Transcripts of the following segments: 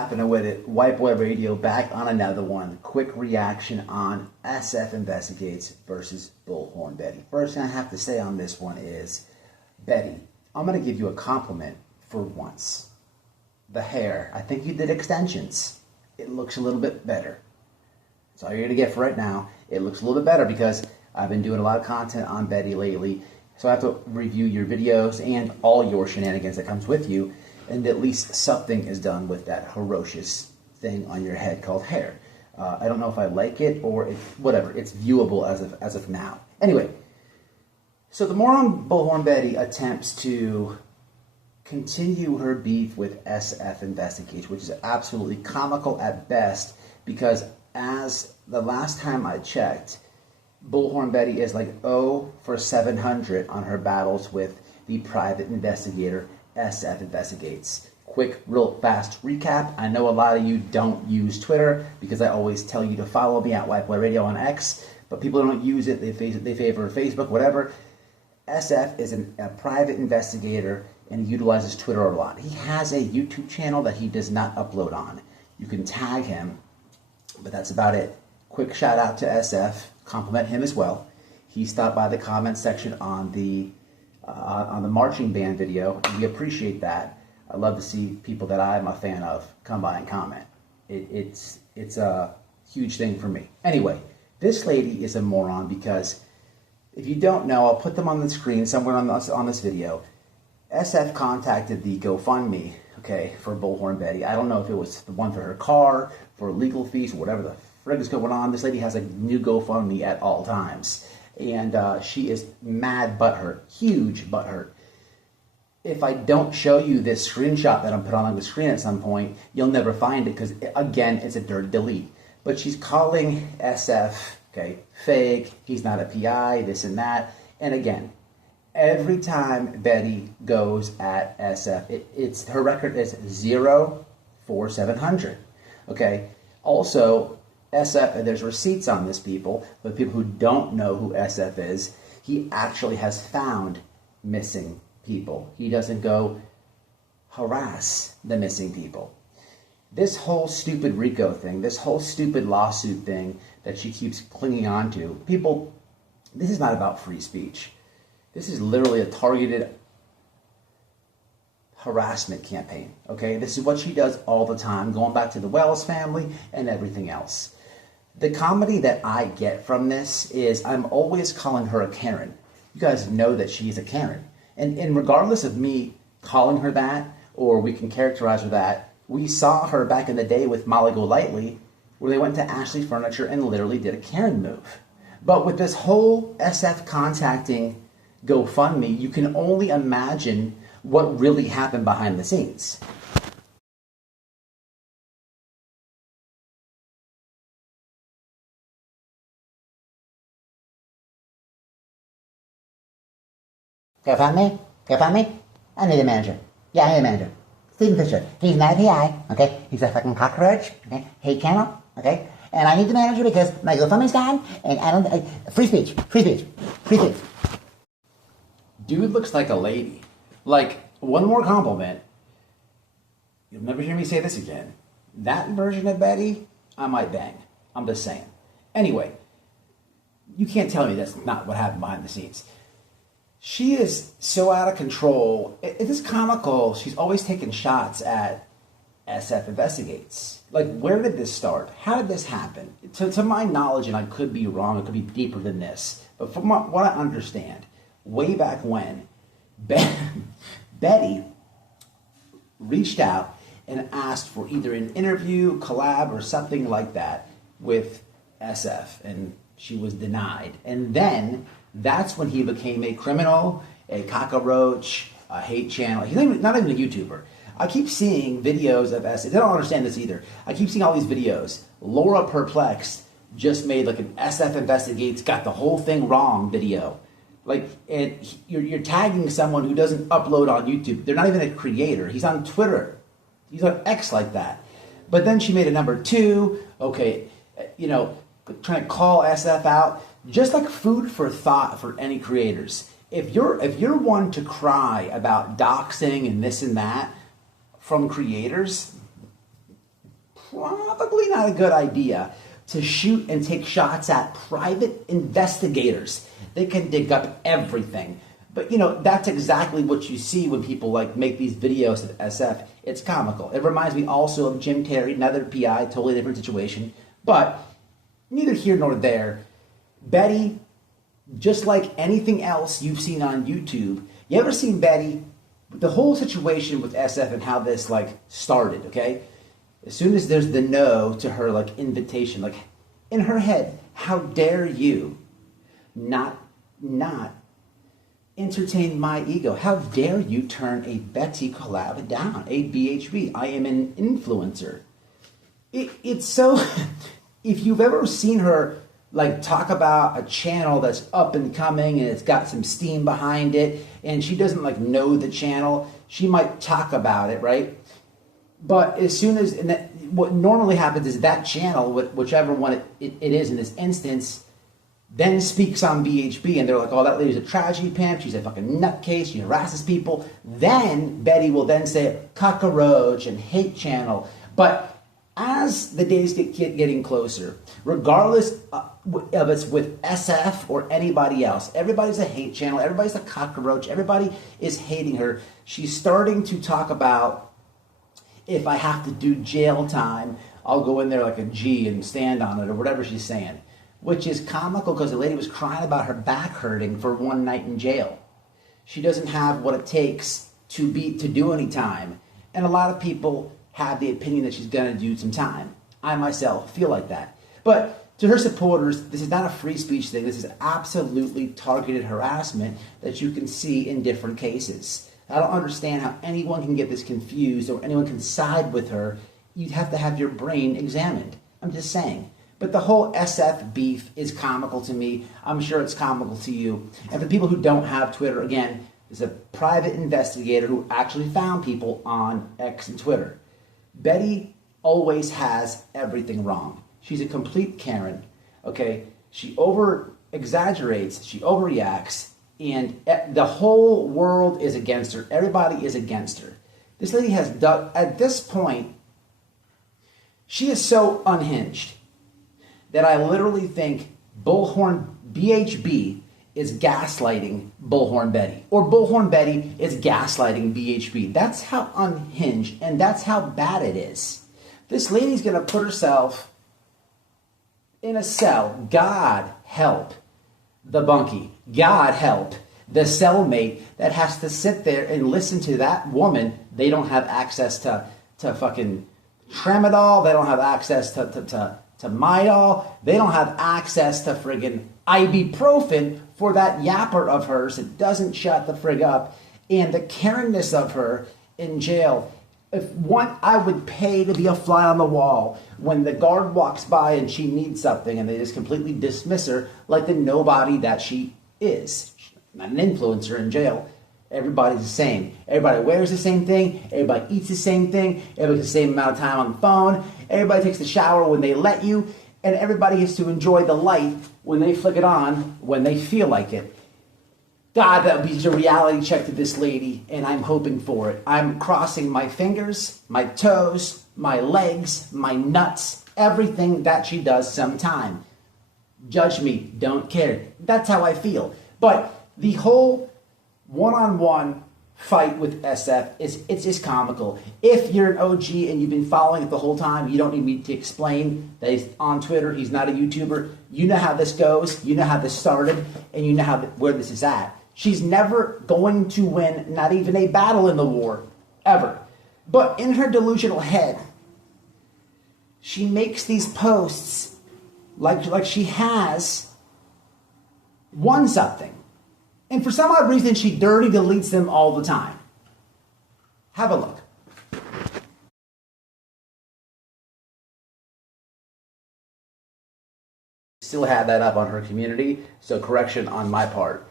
Happening with it, White Boy Radio back on another one. Quick reaction on SF Investigates versus Bullhorn Betty. First thing I have to say on this one is, Betty, I'm going to give you a compliment for once. The hair, I think you did extensions. It looks a little bit better. That's all you're going to get for right now. It looks a little bit better because I've been doing a lot of content on Betty lately. So I have to review your videos and all your shenanigans that comes with you. And at least something is done with that ferocious thing on your head called hair. I don't know if I like it or whatever. It's viewable as of now. Anyway, so the moron Bullhorn Betty attempts to continue her beef with SF Investigates, which is absolutely comical at best, because as the last time I checked, Bullhorn Betty is like 0 for 700 on her battles with the private investigator SF Investigates. Quick, real fast recap. I know a lot of you don't use Twitter because I always tell you to follow me at White Boy Radio on X, but people don't use it. They favor Facebook, whatever. SF is a private investigator and he utilizes Twitter a lot. He has a YouTube channel that he does not upload on. You can tag him, but that's about it. Quick shout out to SF. Compliment him as well. He stopped by the comment section on the marching band video, and we appreciate that. I love to see people that I'm a fan of come by and comment. It's a huge thing for me. Anyway, this lady is a moron because if you don't know, I'll put them on the screen somewhere on this video. SF contacted the GoFundMe, okay, for Bullhorn Betty. I don't know if it was the one for her car, for legal fees, or whatever the frig is going on. This lady has a new GoFundMe at all times. And she is mad butthurt, huge butthurt. If I don't show you this screenshot that I'm put on the screen at some point, you'll never find it because, again, it's a dirt delete. But she's calling SF, okay, fake, he's not a PI, this and that. And again, every time Betty goes at SF, her record is 0 for 700, okay? Also, SF, and there's receipts on this, people, but people who don't know who SF is, he actually has found missing people. He doesn't go harass the missing people. This whole stupid RICO thing, this whole stupid lawsuit thing that she keeps clinging on to, people, this is not about free speech. This is literally a targeted harassment campaign, okay? This is what she does all the time, going back to the Wells family and everything else. The comedy that I get from this is I'm always calling her a Karen. You guys know that she's a Karen. And regardless of me calling her that, or we can characterize her that, we saw her back in the day with Molly Golightly, where they went to Ashley Furniture and literally did a Karen move. But with this whole SF contacting GoFundMe, you can only imagine what really happened behind the scenes. GoFundMe? GoFundMe? I need a manager. Yeah, I need a manager. Stephen Fisher. He's not a PI, okay? He's a fucking cockroach, okay? Hate channel, okay? And I need the manager because my GoFundMe's gone, and I don't... free speech. Free speech. Free speech. Dude looks like a lady. Like, one more compliment. You'll never hear me say this again. That version of Betty, I might bang. I'm just saying. Anyway, you can't tell me that's not what happened behind the scenes. She is so out of control. It is comical. She's always taking shots at SF Investigates. Like, where did this start? How did this happen? To my knowledge, and I could be wrong, it could be deeper than this, but from what I understand, way back when, Betty reached out and asked for either an interview, collab, or something like that with SF, and she was denied. And then that's when he became a criminal, a cockroach, a hate channel. He's not even a YouTuber. I keep seeing videos of SF. I don't understand this either. I keep seeing all these videos. Laura Perplexed just made like an SF Investigates, got the whole thing wrong video. Like, and you're tagging someone who doesn't upload on YouTube. They're not even a creator. He's on Twitter. He's on X like that. But then she made a number 2. Okay, you know, trying to call SF out. Just like food for thought for any creators. If you're one to cry about doxing and this and that from creators, probably not a good idea to shoot and take shots at private investigators. They can dig up everything. But, you know, that's exactly what you see when people, like, make these videos of SF. It's comical. It reminds me also of Jim Terry, another PI, totally different situation. But neither here nor there. Betty, just like anything else you've seen on YouTube, you ever seen Betty, the whole situation with SF and how this, like, started, okay? As soon as there's the no to her, like, invitation, like, in her head, how dare you not entertain my ego? How dare you turn a Betty collab down, a BHB? I am an influencer. It's so, if you've ever seen her, like, talk about a channel that's up and coming and it's got some steam behind it, and she doesn't, like, know the channel, she might talk about it, right? But as soon as, what normally happens is that channel, whichever one it is in this instance, then speaks on BHB, and they're like, oh, that lady's a tragedy pimp, she's a fucking nutcase, she harasses people. Then Betty will then say cockroach and hate channel. But as the days get getting closer, regardless of it's with SF or anybody else, everybody's a hate channel, everybody's a cockroach, everybody is hating her. She's starting to talk about, if I have to do jail time, I'll go in there like a G and stand on it, or whatever she's saying. Which is comical because the lady was crying about her back hurting for one night in jail. She doesn't have what it takes to do any time. And a lot of people have the opinion that she's going to do some time. I myself feel like that. But to her supporters, this is not a free speech thing. This is absolutely targeted harassment that you can see in different cases. I don't understand how anyone can get this confused or anyone can side with her. You'd have to have your brain examined. I'm just saying. But the whole SF beef is comical to me. I'm sure it's comical to you. And for people who don't have Twitter, again, there's a private investigator who actually found people on X and Twitter. Betty always has everything wrong. She's a complete Karen, okay? She over-exaggerates, she overreacts, and the whole world is against her. Everybody is against her. This lady has done, at this point, she is so unhinged that I literally think Bullhorn BHB is gaslighting Bullhorn Betty. Or Bullhorn Betty is gaslighting BHB. That's how unhinged and that's how bad it is. This lady's going to put herself in a cell. God help the bunkie. God help the cellmate that has to sit there and listen to that woman. They don't have access to fucking tramadol. They don't have access to Midol. They don't have access to friggin' ibuprofen for that yapper of hers that doesn't shut the frig up. And the Karenness of her in jail. If one, I would pay to be a fly on the wall when the guard walks by and she needs something and they just completely dismiss her like the nobody that she is. She's not an influencer in jail. Everybody's the same. Everybody wears the same thing. Everybody eats the same thing. Everybody has the same amount of time on the phone. Everybody takes the shower when they let you. And everybody gets to enjoy the light when they flick it on when they feel like it. God, that would be a reality check to this lady, and I'm hoping for it. I'm crossing my fingers, my toes, my legs, my nuts, everything that she does sometime. Judge me, don't care. That's how I feel. But the whole one-on-one fight with SF it's just comical. If you're an OG and you've been following it the whole time, you don't need me to explain that he's on Twitter, he's not a YouTuber. You know how this goes, you know how this started, and you know where this is at. She's never going to win, not even a battle in the war, ever. But in her delusional head, she makes these posts like she has won something. And for some odd reason, she dirty deletes them all the time. Have a look. Still have that up on her community, so correction on my part.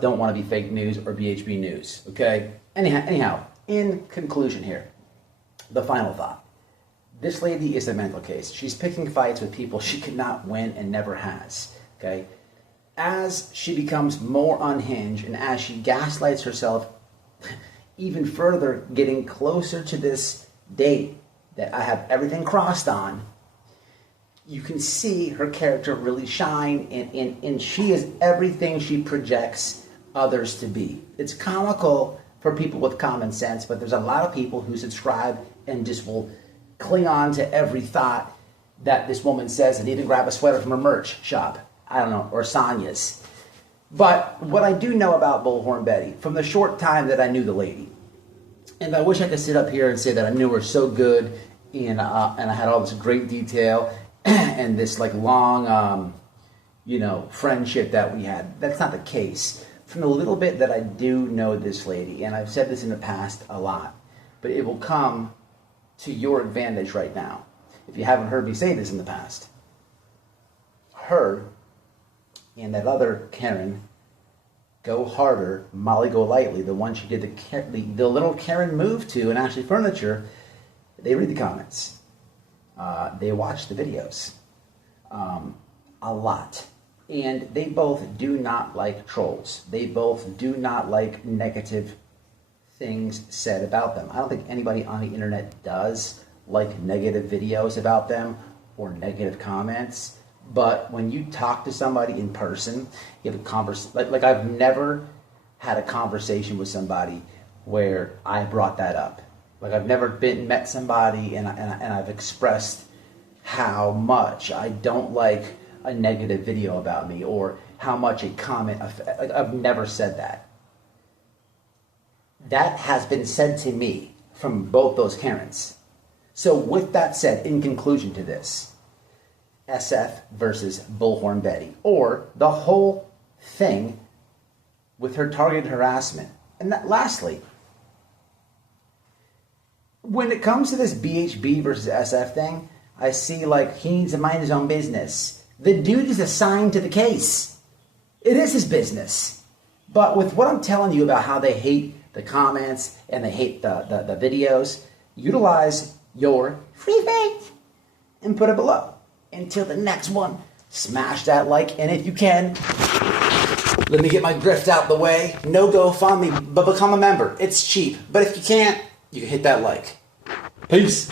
Don't want to be fake news or BHB news, okay? Anyhow, in conclusion here, the final thought. This lady is a mental case. She's picking fights with people she cannot win and never has, okay? As she becomes more unhinged and as she gaslights herself even further, getting closer to this date, that I have everything crossed on, you can see her character really shine, and she is everything she projects others to be. It's comical for people with common sense, but there's a lot of people who subscribe and just will cling on to every thought that this woman says and even grab a sweater from her merch shop. I don't know, or Sonya's. But what I do know about Bullhorn Betty, from the short time that I knew the lady, and I wish I could sit up here and say that I knew her so good, and I had all this great detail and this like long, friendship that we had. That's not the case. From the little bit that I do know this lady, and I've said this in the past a lot, but it will come to your advantage right now. If you haven't heard me say this in the past, her and that other Karen, Go Harder, Molly Go Lightly, the one she did the little Karen move to and Ashley Furniture, they read the comments. They watch the videos a lot. And they both do not like trolls. They both do not like negative things said about them. I don't think anybody on the internet does like negative videos about them or negative comments. But when you talk to somebody in person, you have a conversation. Like I've never had a conversation with somebody where I brought that up. Like I've never met somebody and I've expressed how much I don't like a negative video about me or how much a comment. Like I've never said that. That has been said to me from both those Karens. So with that said, in conclusion to this, SF versus Bullhorn Betty, or the whole thing with her targeted harassment. And that, lastly, when it comes to this BHB versus SF thing, I see like he needs to mind his own business. The dude is assigned to the case. It is his business. But with what I'm telling you about how they hate the comments and they hate the videos, utilize your free faith and put it below. Until the next one, smash that like, and if you can, let me get my grift out the way. No GoFundMe, but become a member. It's cheap. But if you can't, you can hit that like. Peace.